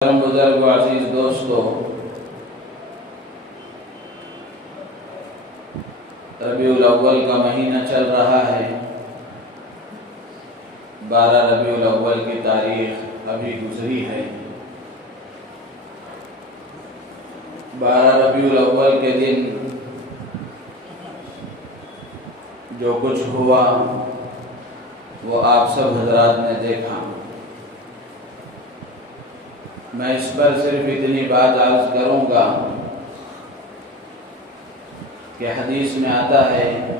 بزرگ و عزیز دوستو، ربیع الاول کا مہینہ چل رہا ہے۔ 12 ربیع الاول کی تاریخ ابھی گزری ہے۔ 12 ربیع الاول کے دن جو کچھ ہوا وہ آپ سب حضرات نے دیکھا۔ میں اس پر صرف اتنی بات عرض کروں گا کہ حدیث میں آتا ہے،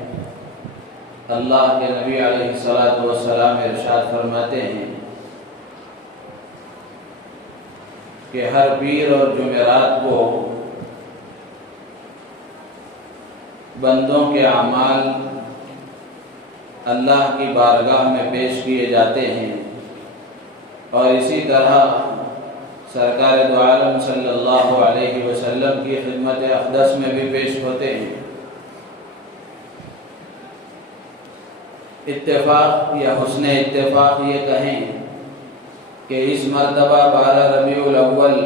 اللہ کے نبی علیہ الصلاۃ والسلام ارشاد فرماتے ہیں کہ ہر پیر اور جمعرات کو بندوں کے اعمال اللہ کی بارگاہ میں پیش کیے جاتے ہیں، اور اسی طرح سرکار دو عالم صلی اللہ علیہ وسلم کی خدمت اقدس میں بھی پیش ہوتے ہیں۔ اتفاق یا حسن اتفاق یہ کہیں کہ اس مرتبہ 12 ربیع الاول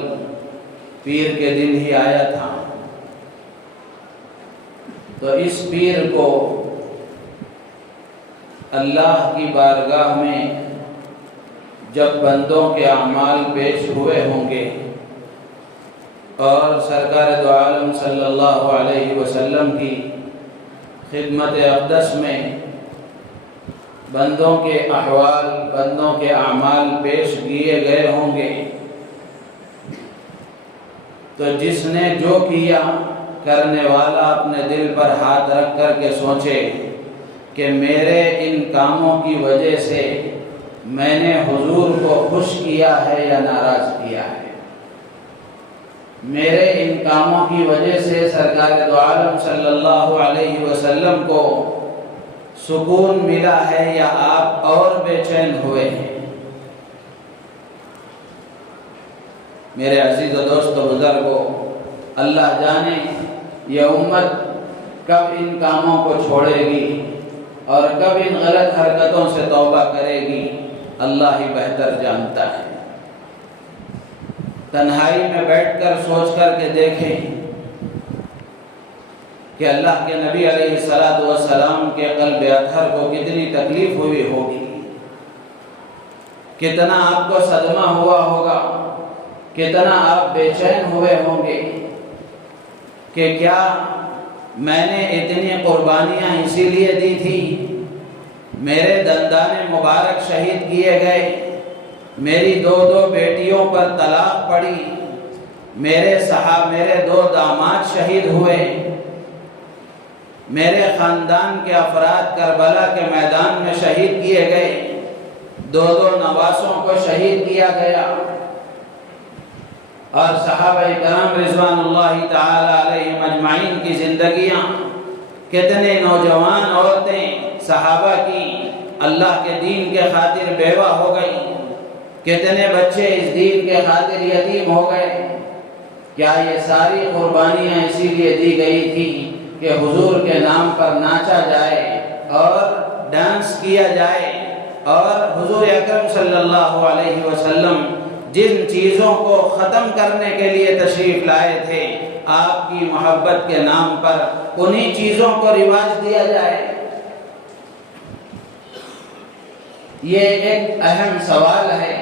پیر کے دن ہی آیا تھا، تو اس پیر کو اللہ کی بارگاہ میں جب بندوں کے اعمال پیش ہوئے ہوں گے اور سرکار دو عالم صلی اللہ علیہ وسلم کی خدمت اقدس میں بندوں کے احوال، بندوں کے اعمال پیش کیے گئے ہوں گے، تو جس نے جو کیا، کرنے والا اپنے دل پر ہاتھ رکھ کر کے سوچے کہ میرے ان کاموں کی وجہ سے میں نے حضور کو خوش کیا ہے یا ناراض کیا ہے، میرے ان کاموں کی وجہ سے سرکار دو عالم صلی اللہ علیہ وسلم کو سکون ملا ہے یا آپ اور بے چین ہوئے ہیں۔ میرے عزیز و دوست و بزرگوں، اللہ جانے یہ امت کب ان کاموں کو چھوڑے گی اور کب ان غلط حرکتوں سے توبہ کرے گی، اللہ ہی بہتر جانتا ہے۔ تنہائی میں بیٹھ کر سوچ کر کے دیکھیں کہ اللہ کے نبی علیہ الصلاۃ والسلام کے قلب اطہر کو کتنی تکلیف ہوئی ہوگی، کتنا آپ کو صدمہ ہوا ہوگا، کتنا آپ بے چین ہوئے ہوں گے کہ کیا میں نے اتنی قربانیاں اسی لیے دی تھی، میرے دندان مبارک شہید کیے گئے، میری 2 بیٹیوں پر طلاق پڑی، میرے 2 داماد شہید ہوئے، میرے خاندان کے افراد کربلا کے میدان میں شہید کیے گئے، 2 نواسوں کو شہید کیا گیا، اور صحابہ کرام رضوان اللہ تعالی علیہم اجمعین کی زندگیاں، کتنے نوجوان عورتیں صحابہ کی اللہ کے دین کے خاطر بیوہ ہو گئی، کتنے بچے اس دین کے خاطر یتیم ہو گئے۔ کیا یہ ساری قربانیاں اسی لیے دی گئی تھی کہ حضور کے نام پر ناچا جائے اور ڈانس کیا جائے، اور حضور اکرم صلی اللہ علیہ وسلم جن چیزوں کو ختم کرنے کے لیے تشریف لائے تھے، آپ کی محبت کے نام پر انہی چیزوں کو رواج دیا جائے؟ یہ ایک اہم سوال ہے،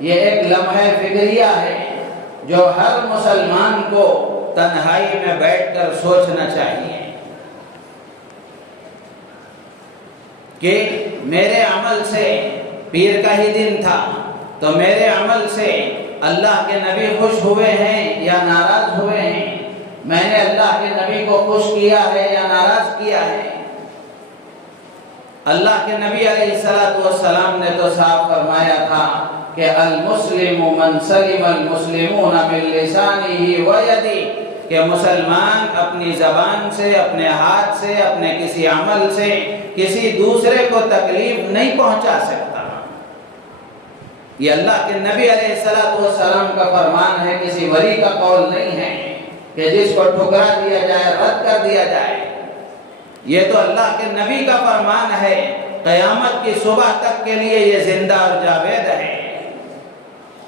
یہ ایک لمحہ فکریہ ہے جو ہر مسلمان کو تنہائی میں بیٹھ کر سوچنا چاہیے کہ میرے عمل سے، پیر کا ہی دن تھا، تو میرے عمل سے اللہ کے نبی خوش ہوئے ہیں یا ناراض ہوئے ہیں، میں نے اللہ کے نبی کو خوش کیا ہے یا ناراض کیا ہے۔ اللہ کے نبی علیہ الصلاۃ والسلام نے تو صاف فرمایا تھا کہ المسلم من سلم المسلمون من لسانه ويده، کہ مسلمان اپنی زبان سے، اپنے ہاتھ سے، اپنے کسی عمل سے کسی دوسرے کو تکلیف نہیں پہنچا سکتا۔ یہ اللہ کے نبی علیہ الصلاۃ والسلام کا فرمان ہے، کسی ولی کا قول نہیں ہے کہ جس کو ٹھکرا دیا جائے، رد کر دیا جائے۔ یہ تو اللہ کے نبی کا فرمان ہے، قیامت کی صبح تک کے لیے یہ زندہ اور جاوید ہے۔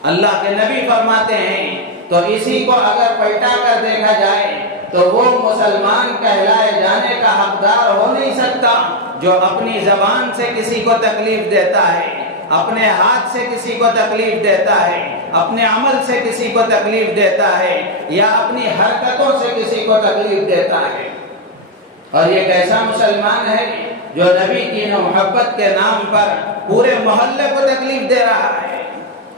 اللہ کے نبی فرماتے ہیں تو اسی کو اگر پلٹا کر دیکھا جائے تو وہ مسلمان کہلائے جانے کا حقدار ہو نہیں سکتا جو اپنی زبان سے کسی کو تکلیف دیتا ہے، اپنے ہاتھ سے کسی کو تکلیف دیتا ہے، اپنے عمل سے کسی کو تکلیف دیتا ہے یا اپنی حرکتوں سے کسی کو تکلیف دیتا ہے۔ اور یہ کیسا مسلمان ہے جو نبی کی محبت کے نام پر پورے محلے کو تکلیف دے رہا ہے؟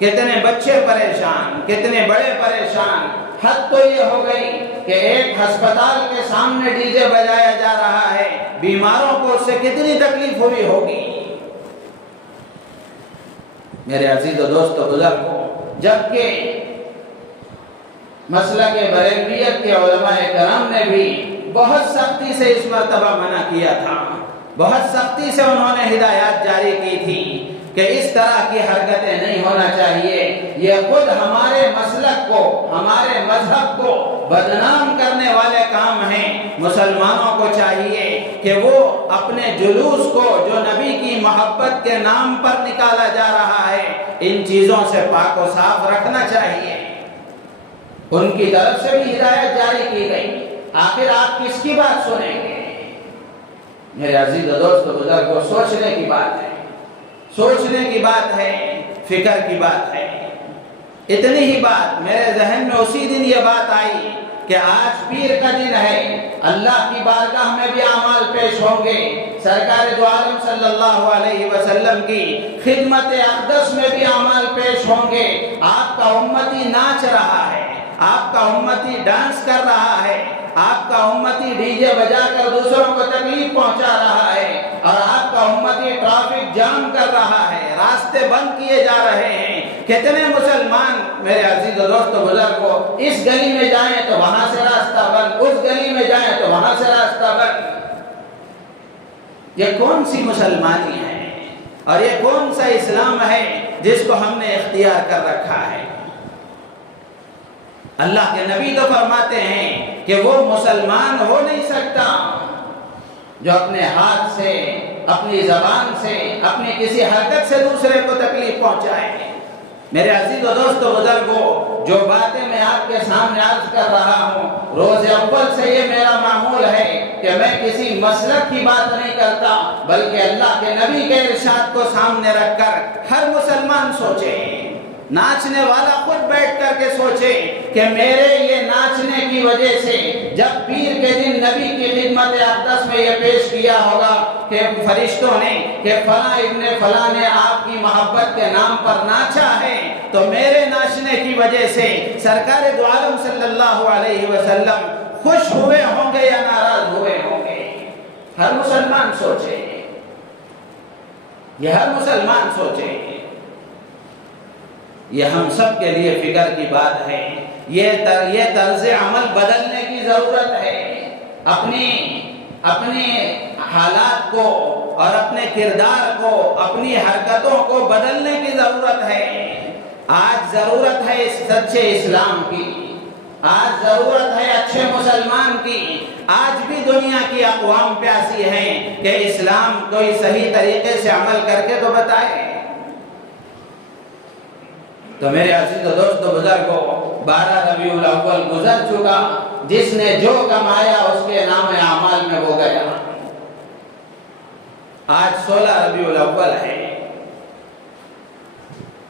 کتنے بچے پریشان، کتنے بڑے پریشان، حد تو یہ ہو گئی کہ ایک ہسپتال کے سامنے ڈی جے بجایا جا رہا ہے، بیماروں کو اس سے کتنی تکلیف ہوئی ہوگی۔ میرے عزیز و دوست و بزرگوں، جبکہ مسلک بریلویت کے علماء کرام نے بھی بہت سختی سے اس مرتبہ منع کیا تھا، بہت سختی سے انہوں نے ہدایات جاری کی تھی کہ اس طرح کی حرکتیں نہیں ہونا چاہیے، یہ خود ہمارے مسلک کو، ہمارے مذہب کو بدنام کرنے والے کام ہیں۔ مسلمانوں کو چاہیے کہ وہ اپنے جلوس کو جو نبی کی محبت کے نام پر نکالا جا رہا ہے ان چیزوں سے پاک و صاف رکھنا چاہیے۔ ان کی طرف سے بھی ہدایت جاری کی گئی، آخر آپ کس کی بات سنیں گے؟ میرے عزیز و دوست و بزرگوں، سوچنے کی بات ہے، سوچنے کی بات ہے، فکر کی بات ہے۔ اتنی ہی بات میرے ذہن میں اسی دن یہ بات آئی کہ آج پیر کا دن ہے، اللہ کی بارگاہ میں بھی اعمال پیش ہوں گے، سرکار دو عالم صلی اللہ علیہ وسلم کی خدمت اقدس میں بھی اعمال پیش ہوں گے۔ آپ کا امتی ناچ رہا ہے، آپ کا امتی ڈانس کر رہا ہے، آپ کا امتی ڈی جے بجا کر دوسروں کو تکلیف پہنچا رہا ہے، اور آپ کا امتی ٹریفک جام کر رہا ہے، راستے بند کیے جا رہے ہیں۔ کتنے مسلمان میرے عزیز و دوست و بزرگوں اس گلی میں جائیں تو وہاں سے راستہ بند، اس گلی میں جائیں تو وہاں سے راستہ بند۔ یہ کون سی مسلمانی ہے اور یہ کون سا اسلام ہے جس کو ہم نے اختیار کر رکھا ہے؟ اللہ کے نبی تو فرماتے ہیں کہ وہ مسلمان ہو نہیں سکتا جو اپنے ہاتھ سے، اپنی زبان سے، اپنی کسی حرکت سے دوسرے کو تکلیف پہنچائے۔ میرے عزیز و دوست و بزرگوں، جو باتیں میں آپ کے سامنے عرض کر رہا ہوں، روز اول سے یہ میرا معمول ہے کہ میں کسی مسلک کی بات نہیں کرتا، بلکہ اللہ کے نبی کے ارشاد کو سامنے رکھ کر ہر مسلمان سوچے، ناچنے والا خود بیٹھ کر کے سوچے کہ میرے یہ ناچنے کی وجہ سے جب پیر کے دن نبی کی خدمت اقدس میں یہ پیش کیا ہوگا کہ فرشتوں نے کہ فلاں ابن فلاں نے آپ کی محبت کے نام پر ناچا ہے، تو میرے ناچنے کی وجہ سے سرکار دو عالم صلی اللہ علیہ وسلم خوش ہوئے ہوں گے یا ناراض ہوئے ہوں گے؟ ہر مسلمان سوچے، یہ ہر مسلمان سوچے۔ یہ ہم سب کے لیے فکر کی بات ہے، یہ طرز عمل بدلنے کی ضرورت ہے، اپنی حالات کو اور اپنے کردار کو، اپنی حرکتوں کو بدلنے کی ضرورت ہے۔ آج ضرورت ہے اس سچے اسلام کی، آج ضرورت ہے اچھے مسلمان کی۔ آج بھی دنیا کی اقوام پیاسی ہیں کہ اسلام کوئی صحیح طریقے سے عمل کر کے تو بتائے۔ تو میرے عزیز و دوست و بزرگوں، 12 ربیع الاول گزر چکا، جس نے جو کمایا اس کے نام اعمال میں وہ گیا۔ آج 16 ربیع الاول ہے۔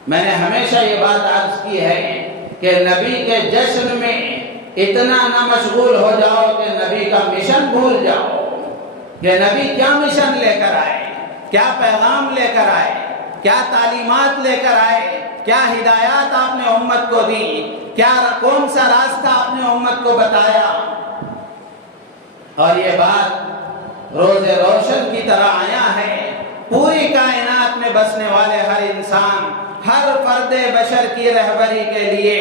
میں نے ہمیشہ یہ بات عرض کی ہے کہ نبی کے جشن میں اتنا نہ مشغول ہو جاؤ کہ نبی کا مشن بھول جاؤ، کہ نبی کیا مشن لے کر آئے، کیا پیغام لے کر آئے، کیا تعلیمات لے کر آئے، کیا ہدایات آپ نے امت کو دی، کون سا راستہ آپ نے امت کو بتایا۔ اور یہ بات روز روشن کی طرح آیا ہے، پوری کائنات میں بسنے والے ہر انسان، ہر فرد بشر کی رہبری کے لیے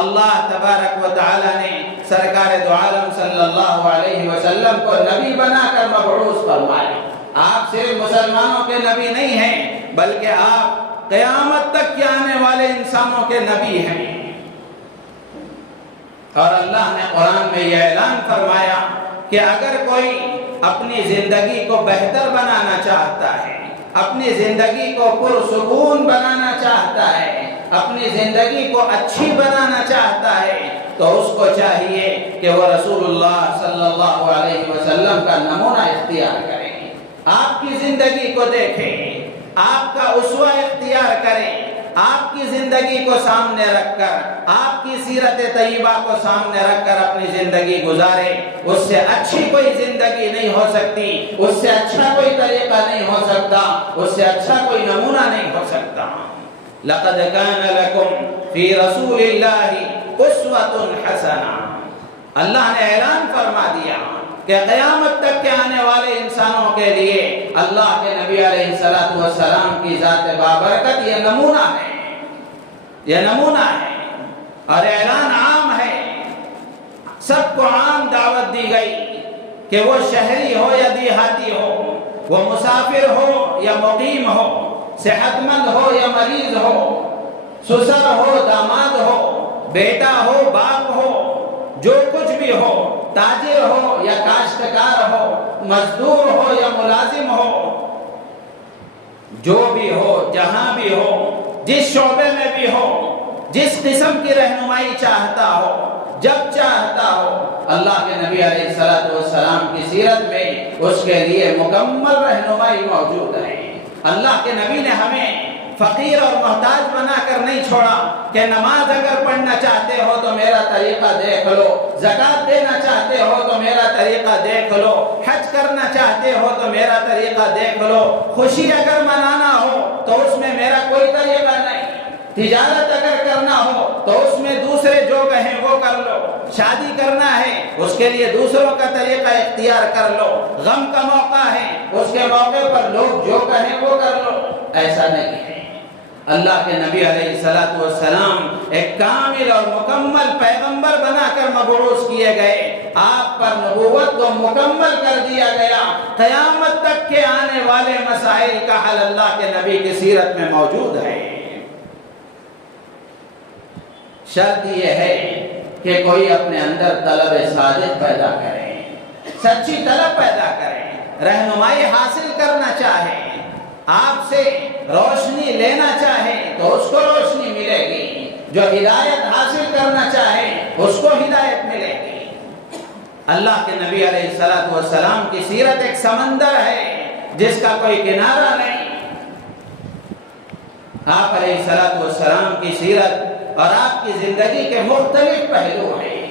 اللہ تبارک و تعالی نے سرکار دو عالم صلی اللہ علیہ وسلم کو نبی بنا کر مبعوث فرمایا۔ آپ صرف مسلمانوں کے نبی نہیں ہیں، بلکہ آپ قیامت تک کے آنے والے انسانوں کے نبی ہیں۔ اور اللہ نے قرآن میں یہ اعلان فرمایا کہ اگر کوئی اپنی زندگی کو بہتر بنانا چاہتا ہے، اپنی زندگی کو پرسکون بنانا چاہتا ہے، اپنی زندگی کو اچھی بنانا چاہتا ہے تو اس کو چاہیے کہ وہ رسول اللہ صلی اللہ علیہ وسلم کا نمونہ اختیار کرے، آپ کی زندگی کو دیکھیں، آپ کا اسوہ اختیار کریں، آپ کی زندگی کو سامنے رکھ کر، آپ کی سیرت طیبہ کو سامنے رکھ کر اپنی زندگی گزارے۔ اس سے اچھی کوئی زندگی نہیں ہو سکتی، اس سے اچھا کوئی طریقہ نہیں ہو سکتا، اس سے اچھا کوئی نمونہ نہیں ہو سکتا۔ لقد كان لكم في رسول الله اسوة حسنة، اللہ نے اعلان فرما دیا کہ قیامت تک کے آنے والے انسانوں کے لیے اللہ کے نبی علیہ السلام کی ذات بابرکت یہ نمونہ ہے، یہ نمونہ ہے، اور اعلان عام ہے، سب کو عام دعوت دی گئی کہ وہ شہری ہو یا دیہاتی ہو، وہ مسافر ہو یا مقیم ہو، صحت مند ہو یا مریض ہو، سسر ہو داماد ہو، بیٹا ہو باپ ہو، جو کچھ بھی ہو، تاجر ہو یا کاشتکار ہو، مزدور ہو یا ملازم ہو، جو بھی ہو، جہاں بھی ہو، جس شعبے میں بھی ہو، جس قسم کی رہنمائی چاہتا ہو، جب چاہتا ہو، اللہ کے نبی علیہ السلام کی سیرت میں اس کے لیے مکمل رہنمائی موجود ہے۔ اللہ کے نبی نے ہمیں فقیر اور محتاج بنا کر نہیں چھوڑا کہ نماز اگر پڑھنا چاہتے ہو تو میرا طریقہ دیکھ لو، زکوٰۃ دینا چاہتے ہو تو میرا طریقہ دیکھ لو، حج کرنا چاہتے ہو تو میرا طریقہ دیکھ لو، خوشی اگر منانا ہو تو اس میں میرا کوئی طریقہ نہیں، تجارت اگر کرنا ہو تو اس میں دوسرے جو کہیں وہ کر لو، شادی کرنا ہے اس کے لیے دوسروں کا طریقہ اختیار کر لو، غم کا موقع ہے اس کے موقع پر لوگ جو کہیں وہ کر لو، ایسا نہیں ہے۔ اللہ کے نبی علیہ السلام ایک کامل اور مکمل پیغمبر بنا کر مبعوث کیے گئے، آپ پر نبوت کو مکمل کر دیا گیا، قیامت تک کے آنے والے مسائل کا حل اللہ کے نبی کی سیرت میں موجود ہے۔ شرط یہ ہے کہ کوئی اپنے اندر طلب صادق پیدا کرے، سچی طلب پیدا کرے، رہنمائی حاصل کرنا چاہے، آپ سے روشنی لینا چاہے تو اس کو روشنی ملے گی، جو ہدایت حاصل کرنا چاہے اس کو ہدایت ملے گی۔ اللہ کے نبی علیہ السلام کی سیرت ایک سمندر ہے جس کا کوئی کنارہ نہیں۔ آپ علیہ السلام کی سیرت اور آپ کی زندگی کے مختلف پہلو ہیں،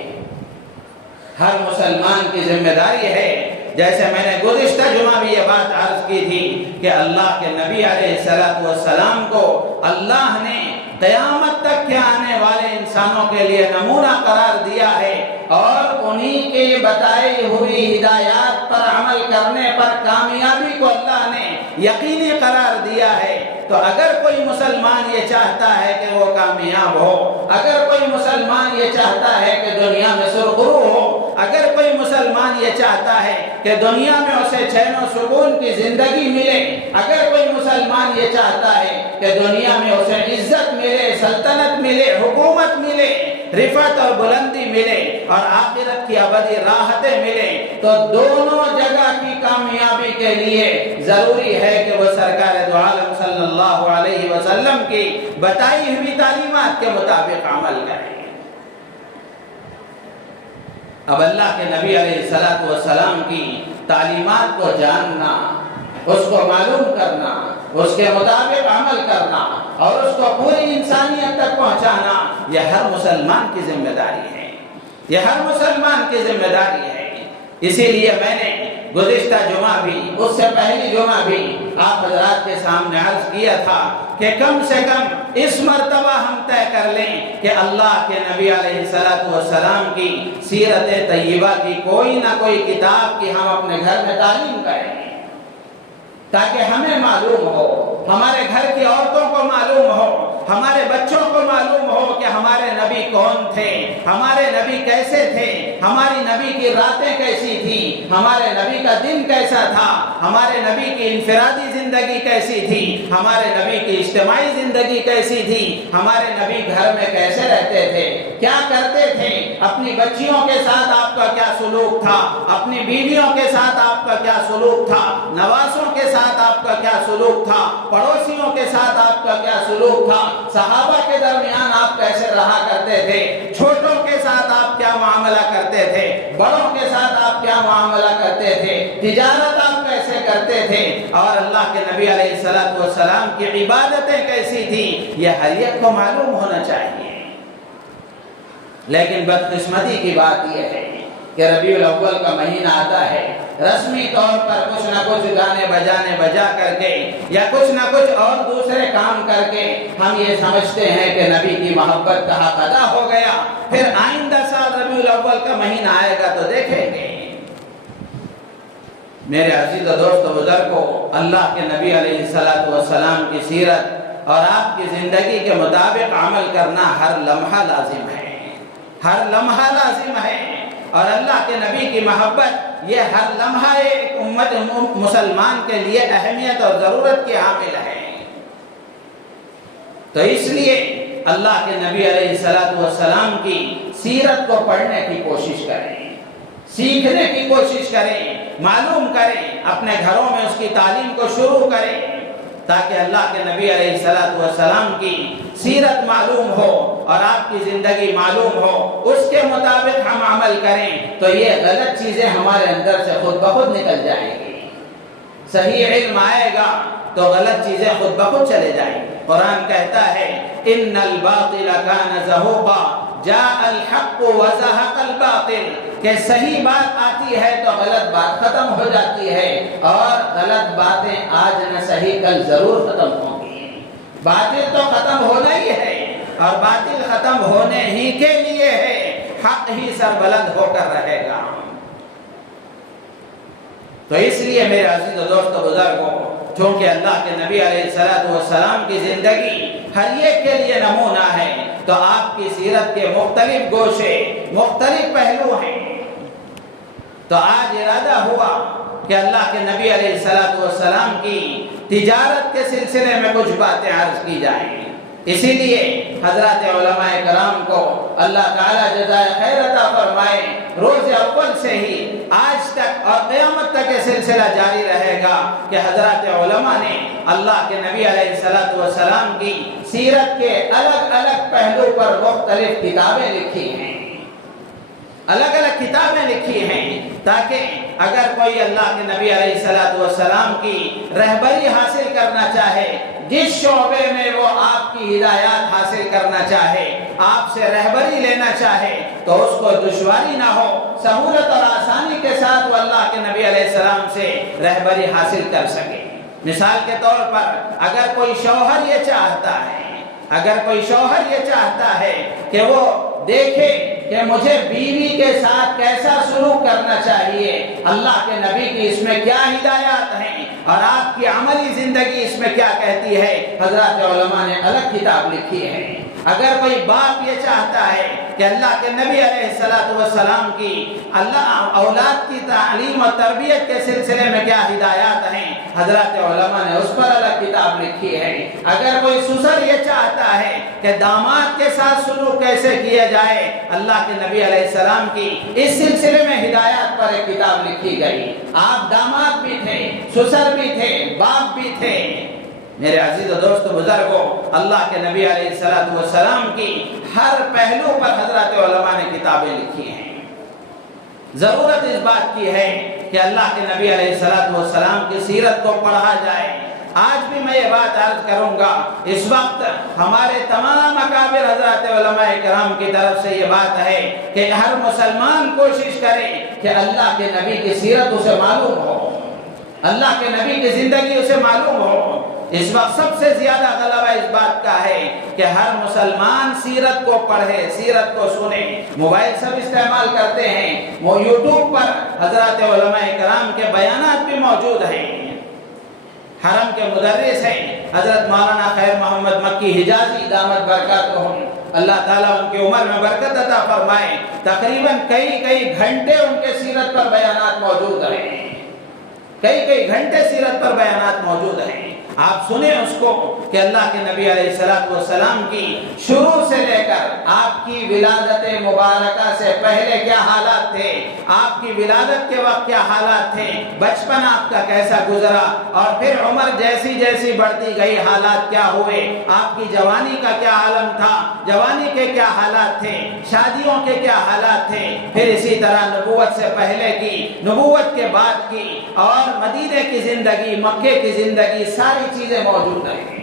ہر مسلمان کی ذمہ داری ہے، جیسے میں نے گزشتہ جمعہ بھی یہ بات عرض کی تھی کہ اللہ کے نبی علیہ السلام کو اللہ نے قیامت تک کے آنے والے انسانوں کے لیے نمونہ قرار دیا ہے، اور انہی کے بتائی ہوئی ہدایات پر عمل کرنے پر کامیابی کو اللہ نے یقینی قرار دیا ہے۔ تو اگر کوئی مسلمان یہ چاہتا ہے کہ وہ کامیاب ہو، اگر کوئی مسلمان یہ چاہتا ہے کہ دنیا میں سرخرو ہو، اگر کوئی مسلمان یہ چاہتا ہے کہ دنیا میں اسے چین و سکون کی زندگی ملے، اگر کوئی مسلمان یہ چاہتا ہے کہ دنیا میں اسے عزت ملے، سلطنت ملے، حکومت ملے، رفعت اور بلندی ملے، اور آخرت کی ابدی راحتیں ملے، تو دونوں جگہ کی کامیابی کے لیے ضروری ہے کہ وہ سرکار دو عالم صلی اللہ علیہ وسلم کی بتائی ہوئی تعلیمات کے مطابق عمل کریں۔ اب اللہ کے نبی علیہ السلام کی تعلیمات کو جاننا، اس کو معلوم کرنا، اس کے مطابق عمل کرنا اور اس کو پوری انسانیت تک پہنچانا، یہ ہر مسلمان کی ذمہ داری ہے، یہ ہر مسلمان کی ذمہ داری ہے۔ اسی لیے میں نے گزشتہ جمعہ بھی، اس سے پہلی جمعہ بھی آپ حضرات کے سامنے عرض کیا تھا کہ کم سے کم اس مرتبہ ہم طے کر لیں کہ اللہ کے نبی علیہ السلام کی سیرت طیبہ کی کوئی نہ کوئی کتاب کی ہم اپنے گھر میں تعلیم کریں، تاکہ ہمیں معلوم ہو، ہمارے گھر کی عورتوں کو معلوم ہو، ہمارے بچوں کو معلوم ہو کہ ہمارے نبی کون تھے، ہمارے نبی کیسے تھے، ہماری نبی کی راتیں کیسی تھی، ہمارے نبی کا دن کیسا تھا، ہمارے نبی کی انفرادی زندگی کیسی تھی، ہمارے نبی کی اجتماعی زندگی کیسی تھی، ہمارے نبی گھر میں کیسے رہتے تھے، کیا کرتے تھے، اپنی بچیوں کے ساتھ آپ کا کیا سلوک تھا، اپنی بیویوں کے ساتھ آپ کا کیا سلوک تھا، نواسوں کے ساتھ آپ کا کیا سلوک تھا، پڑوسیوں کے ساتھ آپ کا کیا سلوک تھا، صحابہ کے درمیان آپ کیسے رہا کرتے تھے، چھوٹوں کے ساتھ آپ کیا معاملہ کرتے تھے، بڑوں کے ساتھ آپ کیا معاملہ کرتے تھے، تجارت آپ کیسے کرتے تھے، اور اللہ کے نبی علیہ السلام کی عبادتیں کیسی تھیں، یہ ہر ایک کو معلوم ہونا چاہیے۔ لیکن بدقسمتی کی بات یہ ہے کہ ربیع الاول کا مہینہ آتا ہے، رسمی طور پر کچھ نہ کچھ گانے بجانے بجا کر کے یا کچھ نہ کچھ اور دوسرے کام کر کے ہم یہ سمجھتے ہیں کہ نبی کی محبت کا حق ادا ہو گیا، پھر آئندہ سال ربیع الاول کا مہینہ آئے گا تو دیکھیں گے۔ میرے عزیز و دوست و بزرگوں، اللہ کے نبی علیہ السلام کی سیرت اور آپ کی زندگی کے مطابق عمل کرنا ہر لمحہ لازم ہے، ہر لمحہ لازم ہے، اور اللہ کے نبی کی محبت یہ ہر لمحہ ایک امت مسلمان کے لیے اہمیت اور ضرورت کی حامل ہے۔ تو اس لیے اللہ کے نبی علیہ السلام کی سیرت کو پڑھنے کی کوشش کریں، سیکھنے کی کوشش کریں، معلوم کریں، اپنے گھروں میں اس کی تعلیم کو شروع کریں، تاکہ اللہ کے نبی علیہ السلام کی سیرت معلوم ہو اور آپ کی زندگی معلوم ہو، اس کے مطابق ہم عمل کریں تو یہ غلط چیزیں ہمارے اندر سے خود بخود نکل جائیں گی۔ صحیح علم آئے گا تو غلط چیزیں خود بخود چلے جائیں گی۔ قرآن کہتا ہے ان الباطل کان زہوقا جاء الحق وزہق الباطل، کہ صحیح بات آتی ہے تو غلط بات ختم ہو جاتی ہے، اور غلط باتیں آج نہ صحیح کل ضرور ختم ہوں گی۔ باطل تو ختم ہونا ہی ہے، اور باطل ختم ہونے ہی کے لیے ہے، حق ہی سربلند ہو کر رہے گا۔ تو اس لیے میرے عزیز و دوست و بزرگوں، چونکہ اللہ کے نبی علیہ السلام کی زندگی ہر ایک کے لیے نمونہ ہے، تو آپ کی سیرت کے مختلف گوشے، مختلف پہلو ہیں۔ تو آج ارادہ ہوا کہ اللہ کے نبی علیہ السلام کی تجارت کے سلسلے میں کچھ باتیں عرض کی جائیں۔ اسی لیے حضرات علماء کرام کو اللہ تعالیٰ جزائے خیر عطا فرمائے، روز اول سے ہی آج تک اور قیامت تک یہ سلسلہ جاری رہے گا کہ حضرات علماء نے اللہ کے نبی علیہ السلام کی سیرت کے الگ الگ پہلو پر مختلف کتابیں لکھی ہیں، الگ الگ کتابیں لکھی ہیں، تاکہ اگر کوئی اللہ کے نبی علیہ السلام کی رہبری حاصل کرنا چاہے، جس شعبے میں وہ آپ کی ہدایات حاصل کرنا چاہے، آپ سے رہبری لینا چاہے، تو اس کو دشواری نہ ہو، سہولت اور آسانی کے ساتھ وہ اللہ کے نبی علیہ السلام سے رہبری حاصل کر سکے۔ مثال کے طور پر اگر کوئی شوہر یہ چاہتا ہے، اگر کوئی شوہر یہ چاہتا ہے کہ وہ دیکھے کہ مجھے بیوی کے ساتھ کیسا سلوک کرنا چاہیے، اللہ کے نبی کی اس میں کیا ہدایات ہیں اور آپ کی عملی زندگی اس میں کیا کہتی ہے، حضرات علماء نے الگ کتاب لکھی ہے۔ اگر کوئی باپ یہ چاہتا ہے کہ اللہ کے نبی علیہ السلام کی اللہ اولاد کی تعلیم اور تربیت کے سلسلے میں کیا ہدایات ہیں، حضرات علماء نے اس پر الگ کتاب لکھی ہے۔ اگر کوئی سسر یہ چاہتا ہے کہ داماد کے ساتھ سلوک کیسے کیا جائے، اللہ کے نبی علیہ السلام کی اس سلسلے میں ہدایات پر ایک کتاب لکھی گئی۔ آپ داماد بھی تھے، سسر بھی تھے، باپ بھی تھے۔ میرے عزیز و دوست بزرگوں، اللہ کے نبی علیہ السلام کی ہر پہلو پر حضرات علماء نے کتابیں لکھی ہیں۔ ضرورت اس بات کی ہے کہ اللہ کے نبی علیہ السلام کی سیرت کو پڑھا جائے۔ آج بھی میں یہ بات عرض کروں گا، اس وقت ہمارے تمام اکابر حضرات علماء کرام کی طرف سے یہ بات ہے کہ ہر مسلمان کوشش کرے کہ اللہ کے نبی کی سیرت اسے معلوم ہو، اللہ کے نبی کی زندگی اسے معلوم ہو۔ اس وقت سب سے زیادہ غلبہ اس بات کا ہے کہ ہر مسلمان سیرت کو پڑھے، سیرت کو سنے۔ موبائل سب استعمال کرتے ہیں، وہ یوٹیوب پر حضرات علماء کرام کے بیانات بھی موجود ہیں۔ حرم کے مدرس ہیں حضرت مولانا خیر محمد مکی حجازی دامت برکاتہم، اللہ تعالیٰ ان کی عمر میں برکت عطا فرمائے، تقریباً کئی گھنٹے ان کے سیرت پر بیانات موجود ہیں، کئی گھنٹے سیرت پر بیانات موجود ہیں۔ آپ سنیں اس کو کہ اللہ کے نبی علیہ السلام کی شروع سے لے کر آپ کی ولادت مبارکہ سے پہلے کیا حالات تھے، آپ کی ولادت کے وقت کیا حالات تھے، بچپن آپ کا کیسا گزرا، اور پھر عمر جیسی جیسی بڑھتی گئی حالات کیا ہوئے، آپ کی جوانی کا کیا عالم تھا، جوانی کے کیا حالات تھے، شادیوں کے کیا حالات تھے، پھر اسی طرح نبوت سے پہلے کی، نبوت کے بعد کی، اور مدینے کی زندگی، مکے کی زندگی، ساری چیزیں موجود رہیں۔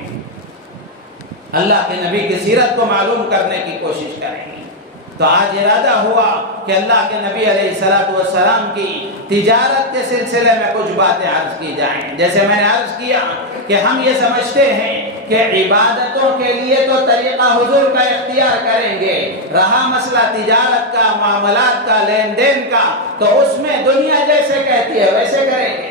اللہ کے نبی کی سیرت کو معلوم کرنے کی کوشش کریں گے۔ تو آج ارادہ ہوا کہ اللہ کے نبی علیہ السلام کی تجارت کے سلسلے میں کچھ باتیں عرض کی جائیں۔ جیسے میں نے عرض کیا کہ ہم یہ سمجھتے ہیں کہ عبادتوں کے لیے تو طریقہ حضور کا اختیار کریں گے، رہا مسئلہ تجارت کا، معاملات کا، لین دین کا، تو اس میں دنیا جیسے کہتی ہے ویسے کریں گے۔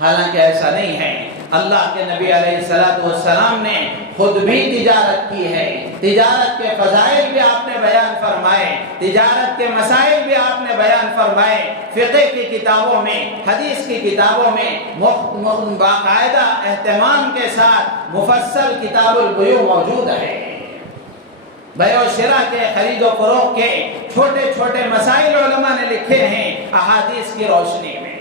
حالانکہ ایسا نہیں ہے۔ اللہ کے نبی علیہ السلام نے خود بھی تجارت کی ہے، تجارت کے فضائل بھی آپ نے بیان فرمائے، تجارت کے مسائل بھی آپ نے بیان فرمائے، فقہ کی کتابوں میں، حدیث کی کتابوں میں باقاعدہ اہتمام کے ساتھ مفصل کتاب البیوع موجود ہے۔ بیع و شراء کے، خرید و فروخت کے چھوٹے چھوٹے مسائل علماء نے لکھے ہیں احادیث کی روشنی میں۔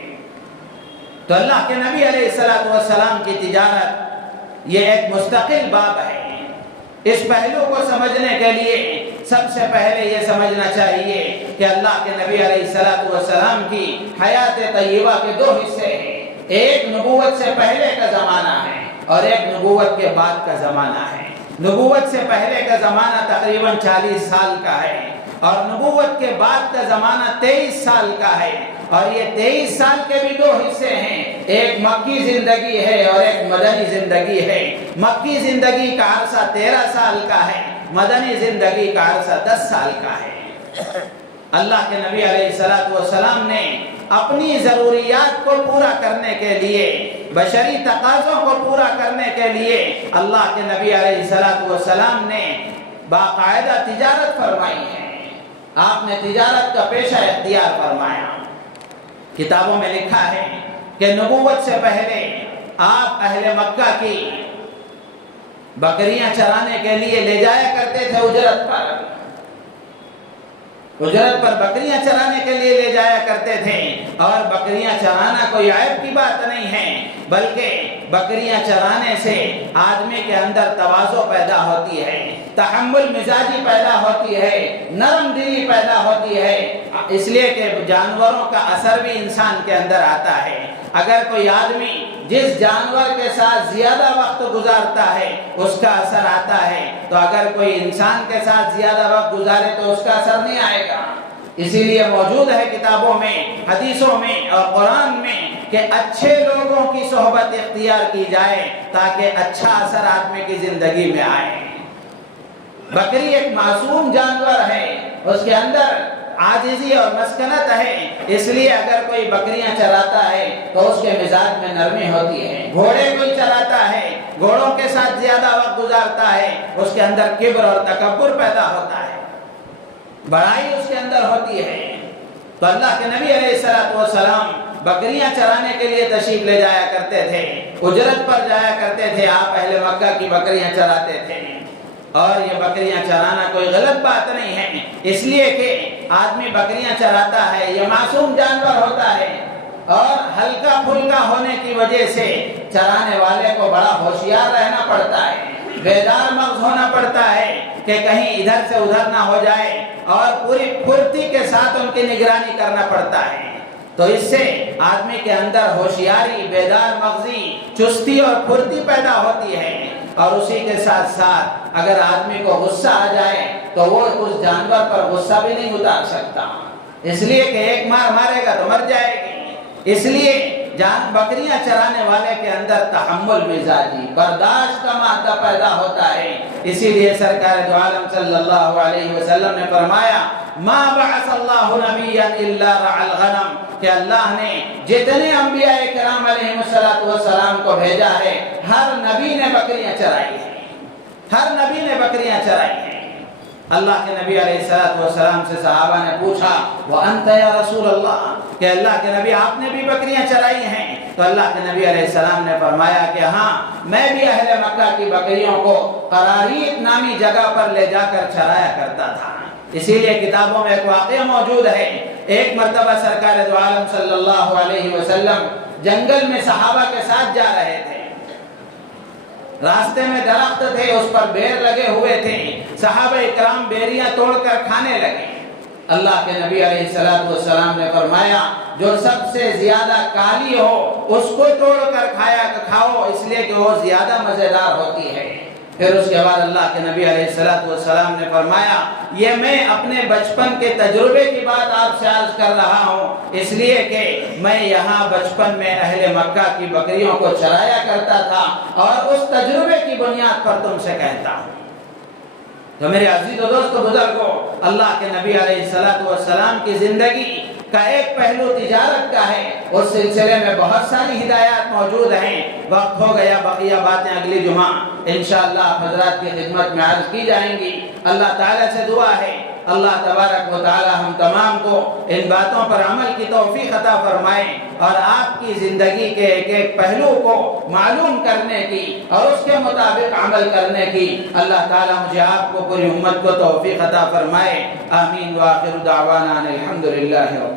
تو اللہ کے نبی علیہ السلام کی تجارت یہ ایک مستقل باب ہے۔ اس پہلو کو سمجھنے کے لیے سب سے پہلے یہ سمجھنا چاہیے کہ اللہ کے نبی علیہ السلام کی حیات طیبہ کے دو حصے ہیں، ایک نبوت سے پہلے کا زمانہ ہے اور ایک نبوت کے بعد کا زمانہ ہے۔ نبوت سے پہلے کا زمانہ تقریباً 40 سال کا ہے، اور نبوت کے بعد کا زمانہ 23 سال کا ہے، اور یہ 23 سال کے بھی دو حصے ہیں، ایک مکی زندگی ہے اور ایک مدنی زندگی ہے۔ مکی زندگی کا عرصہ 13 سال کا ہے، مدنی زندگی کا عرصہ 10 سال کا ہے۔ اللہ کے نبی علیہ السلام نے اپنی ضروریات کو پورا کرنے کے لیے، بشری تقاضوں کو پورا کرنے کے لیے اللہ کے نبی علیہ السلام نے باقاعدہ تجارت فرمائی ہے۔ آپ نے تجارت کا پیشہ اختیار فرمایا۔ کتابوں میں لکھا ہے کہ نبوت سے پہلے آپ اہل مکہ کی بکریاں چرانے کے لیے لے جایا کرتے تھے، اجرت پر بکریاں چرانے کے لیے لے جایا کرتے تھے، اور بکریاں چرانا کوئی عیب کی بات نہیں ہے، بلکہ بکریاں چرانے سے آدمی کے اندر تواضع پیدا ہوتی ہے، تحمل مزاجی پیدا ہوتی ہے، نرم دلی پیدا ہوتی ہے، اس لیے کہ جانوروں کا اثر بھی انسان کے اندر آتا ہے۔ اگر کوئی آدمی جس جانور کے ساتھ زیادہ وقت گزارتا ہے اس کا اثر آتا ہے، تو اگر کوئی انسان کے ساتھ زیادہ وقت گزارے تو اس کا اثر نہیں آئے گا۔ اسی لیے موجود ہے کتابوں میں، حدیثوں میں اور قرآن میں کہ اچھے لوگوں کی صحبت اختیار کی جائے تاکہ اچھا اثر آدمی کی زندگی میں آئے۔ بکری ایک معصوم جانور ہے، اس کے اندر عاجزی اور مسکنت ہے، اس لیے اگر کوئی بکریاں چراتا ہے تو اس کے مزاج میں نرمی ہوتی ہے۔ گھوڑے کوئی چراتا ہے، گھوڑوں کے ساتھ زیادہ وقت گزارتا ہے، اس کے اندر کبر اور تکبر پیدا ہوتا ہے، بڑائی اس کے اندر ہوتی ہے۔ تو اللہ کے نبی علیہ السلام بکریاں چرانے کے لیے تشریف لے جایا کرتے تھے، اجرت پر جایا کرتے تھے، آپ اہل مکہ کی بکریاں چراتے تھے۔ اور یہ بکریاں چرانا کوئی غلط بات نہیں ہے، اس لیے کہ آدمی بکریاں چراتا ہے، یہ معصوم جانور ہوتا ہے، اور ہلکا پھلکا ہونے کی وجہ سے چرانے والے کو بڑا ہوشیار رہنا پڑتا ہے، بیدار مغز ہونا پڑتا ہے کہ کہیں ادھر سے ادھر نہ ہو جائے، اور پوری پھرتی کے ساتھ ان کی نگرانی کرنا پڑتا ہے۔ تو اس سے آدمی کے اندر ہوشیاری، بیدار مغزی، چستی اور پھرتی پیدا ہوتی ہے، اور اسی کے ساتھ ساتھ اگر آدمی کو غصہ آ جائے تو وہ اس جانور پر غصہ بھی نہیں اتار سکتا، اس لیے کہ ایک مار مارے گا تو مر جائے گی۔ اس لیے بکریاں چرانے والے کے اندر تحمل مزاجی، برداشت کا مادہ پیدا ہوتا ہے۔ اسی لیے سرکار دو عالم صلی اللہ علیہ وسلم نے فرمایا ما بعث اللہ نبیا الا رعى الغنم، کہ اللہ نے جتنے انبیاء کرام علیہ السلام کو بھیجا ہے ہر نبی نے بکریاں چرائی ہیں، ہر نبی نے بکریاں چرائی ہیں۔ اللہ کے نبی علیہ السلام سے صحابہ نے پوچھا وَأَنْتَ يَا رسول اللہ، کہ اللہ کے نبی آپ نے بھی بکریاں چرائی ہیں؟ تو اللہ کے نبی علیہ السلام نے فرمایا کہ ہاں میں بھی اہل مکہ کی بکریوں کو قراریت نامی جگہ پر لے جا کر چرایا کرتا تھا۔ اسی لیے کتابوں میں ایک واقعہ موجود ہے، ایک مرتبہ سرکار دو عالم صلی اللہ علیہ وسلم جنگل میں صحابہ کے ساتھ جا رہے تھے، راستے میں درخت تھے، اس پر بیر لگے ہوئے تھے، صحابہ اکرام بیریاں توڑ کر کھانے لگے۔ اللہ کے نبی علیہ السلام نے فرمایا جو سب سے زیادہ کالی ہو اس کو توڑ کر کھاؤ، اس لیے کہ وہ زیادہ مزیدار ہوتی ہے۔ پھر اس کے بعد اللہ کے نبی علیہ السلام نے فرمایا یہ میں اپنے بچپن کے تجربے کی بات آپ سے عرض کر رہا ہوں، اس لیے کہ میں یہاں بچپن میں اہل مکہ کی بکریوں کو چرایا کرتا تھا اور اس تجربے کی بنیاد پر تم سے کہتا ہوں۔ تو میرے عزیز و دوست بزرگوں، اللہ کے نبی علیہ السلام کی زندگی کا ایک پہلو تجارت کا ہے، اس سلسلے میں بہت ساری ہدایات موجود ہیں۔ وقت ہو گیا، بقیہ باتیں اگلی جمعہ انشاءاللہ حضرات کی خدمت میں عرض کی جائیں گی۔ اللہ تعالیٰ سے دعا ہے اللہ تبارک و تعالی ہم تمام کو ان باتوں پر عمل کی توفیق عطا فرمائے اور آپ کی زندگی کے ایک ایک پہلو کو معلوم کرنے کی اور اس کے مطابق عمل کرنے کی اللہ تعالیٰ مجھے آپ کو پوری امت کو توفیق عطا فرمائے۔ آمین وآخر دعوانا الحمدللہ رب